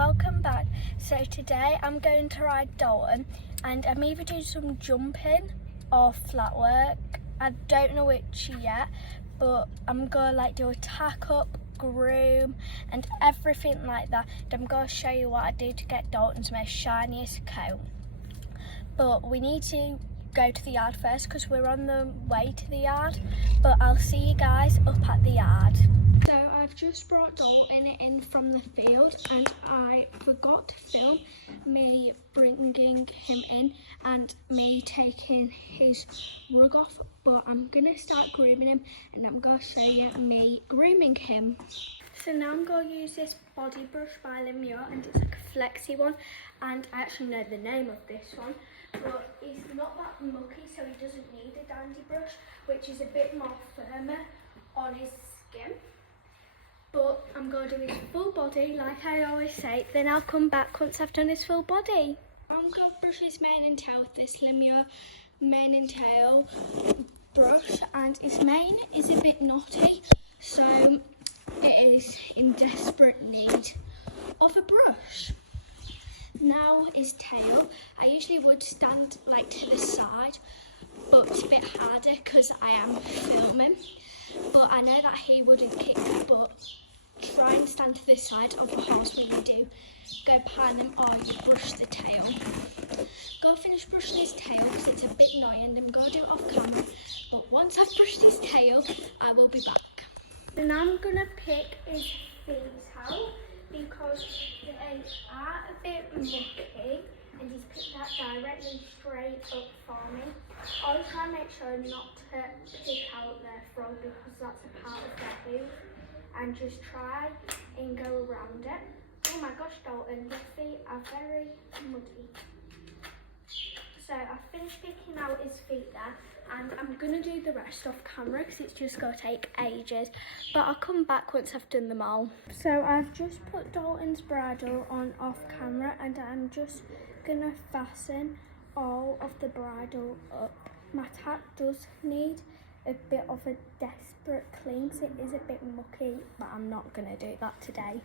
welcome back. So today I'm going to ride Dalton and I'm either doing some jumping or flat work. I don't know which yet, but I'm gonna do a tack up, groom and everything like that. And I'm gonna show you what I do to get Dalton's most shiniest coat. But we need to go to the yard first because we're on the way to the yard, but I'll see you guys up at the yard. So I've just brought Dalton in from the field and I forgot to film me bringing him in and me taking his rug off, but I'm gonna start grooming him and I'm gonna show you me grooming him. So now I'm going to use this body brush by Lemuel and it's like a flexi one, and I actually know the name of this one, but he's not that mucky so he doesn't need a dandy brush, which is a bit more firmer on his skin. But I'm going to do his full body like I always say, then I'll come back once I've done his full body. I'm going to brush his mane and tail with this Lemuel mane and tail brush, and his mane is a bit knotty, so it is in desperate need of a brush. Now his tail, I usually would stand to the side, but it's a bit harder because I am filming. But I know that he wouldn't kick, but try and stand to this side of the house when you do go behind them or you brush the tail. Go finish brushing his tail because it's a bit annoying and I'm going to do it off camera, but once I've brushed his tail I will be back. Then I'm going to pick his feet out because they are a bit mucky and he's picked that directly straight up for me. I'll try and make sure not to pick out their frog because that's a part of their hoof, and just try and go around it. Oh my gosh, Dalton, your feet are very muddy. So I've finished picking out his feet there and I'm going to do the rest off camera because it's just going to take ages, but I'll come back once I've done them all. So I've just put Dalton's bridle on off camera and I'm just going to fasten all of the bridle up. My tack does need a bit of a desperate clean because it is a bit mucky, but I'm not going to do that today.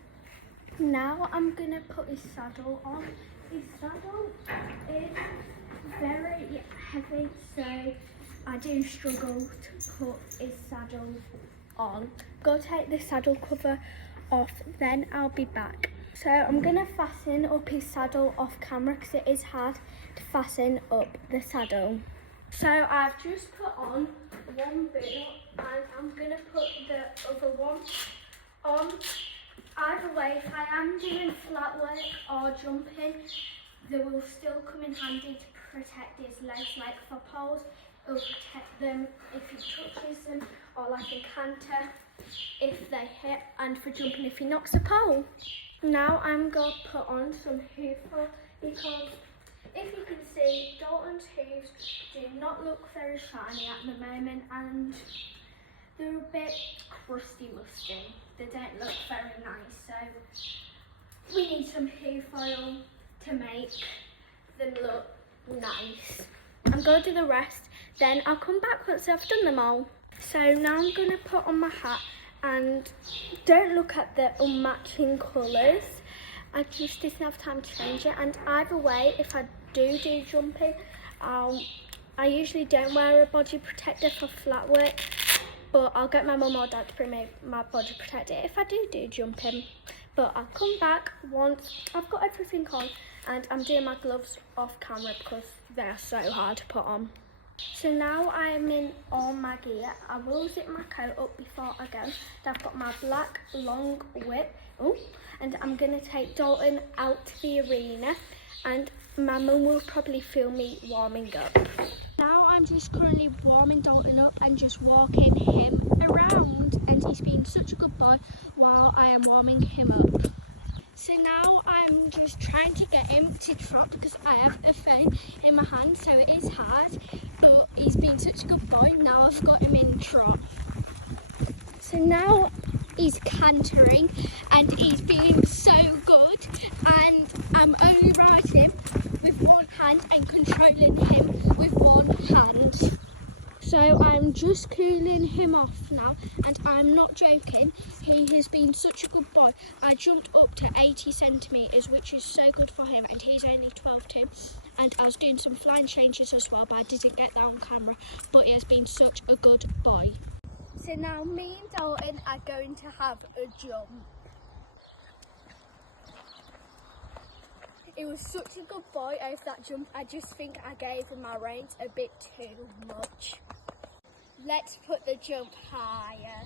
Now I'm going to put his saddle on. His saddle is very heavy, so I do struggle to put his saddle on. Go take the saddle cover off, then I'll be back. So I'm going to fasten up his saddle off camera because it is hard to fasten up the saddle. So I've just put on one boot and I'm going to put the other one on. Either way, if I am doing flat work or jumping, they will still come in handy to protect his legs, like for poles. It will protect them if he touches them, or like a canter if they hit, and for jumping if he knocks a pole. Now I'm going to put on some hoof fur because if you can see, Dalton's hooves do not look very shiny at the moment and they're a bit crusty musty. They don't look very nice, so we need some hoof oil to make them look nice. I'm going to do the rest, then I'll come back once I've done them all. So now I'm going to put on my hat and don't look at the unmatching colours. I just didn't have time to change it, and either way, if I do jumping, I usually don't wear a body protector for flat work, but I'll get my mum or dad to bring me my body protector if I do jumping. But I'll come back once I've got everything on and I'm doing my gloves off camera because they're so hard to put on. So now I'm in all my gear. I will zip my coat up before I go. I've got my black long whip. And I'm going to take Dalton out to the arena and my mum will probably film me warming up. Now I'm just currently warming Dalton up and just walking him around, and he's been such a good boy while I am warming him up. So now I'm just trying to get him to trot because I have a phone in my hand, so it is hard, but he's been such a good boy. Now I've got him in trot. So now he's cantering and he's being so good, and I'm only riding him with one hand and controlling him with one hand. So I'm just cooling him off now, and I'm not joking, he has been such a good boy. I jumped up to 80 centimetres, which is so good for him, and he's only 12 too. And I was doing some flying changes as well, but I didn't get that on camera, but he has been such a good boy. So now me and Dalton are going to have a jump. It was such a good boy over that jump. I just think I gave him my reins a bit too much. Let's put the jump higher.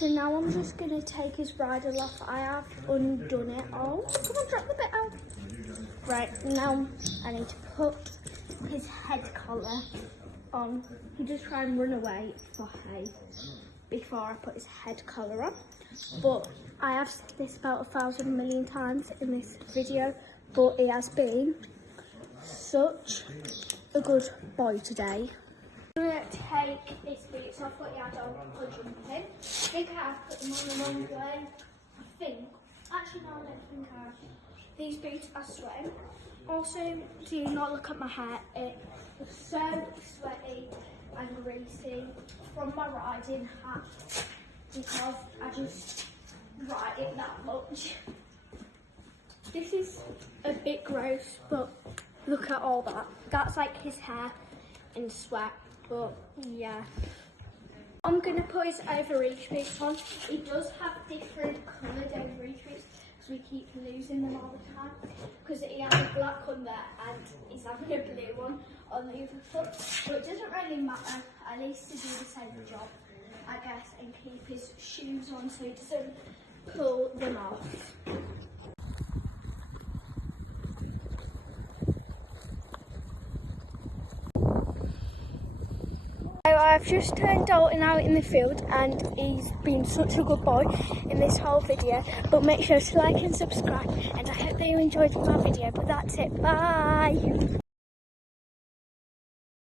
So now I'm just going to take his bridle off. I have undone it. Oh, come on, drop the bit out. Right, now I need to put his head collar on. He just try and run away for hay before I put his head collar on. But I have said this about 1,000 million times in this video, but he has been such a good boy today. I'm going to take his boots off what he had on for jumping. I think I have put them on the wrong way. I think. Actually, no, I don't think I have. These boots are sweating. Also, do not look at my hair. It was so sweaty and greasy from my riding hat because I just ride it that much. This is a bit gross, but look at all that. That's like his hair and sweat, but yeah. I'm going to put his overreach boots on. He does have different coloured overreach boots because we keep losing them all the time. Because he has a black one there and he's having a blue one on the other foot. But it doesn't really matter, at least to do the same job, I guess, and keep his shoes on so he doesn't pull them off. I've just turned Dalton out in the field and he's been such a good boy in this whole video, but make sure to like and subscribe, and I hope that you enjoyed my video. But that's it, bye.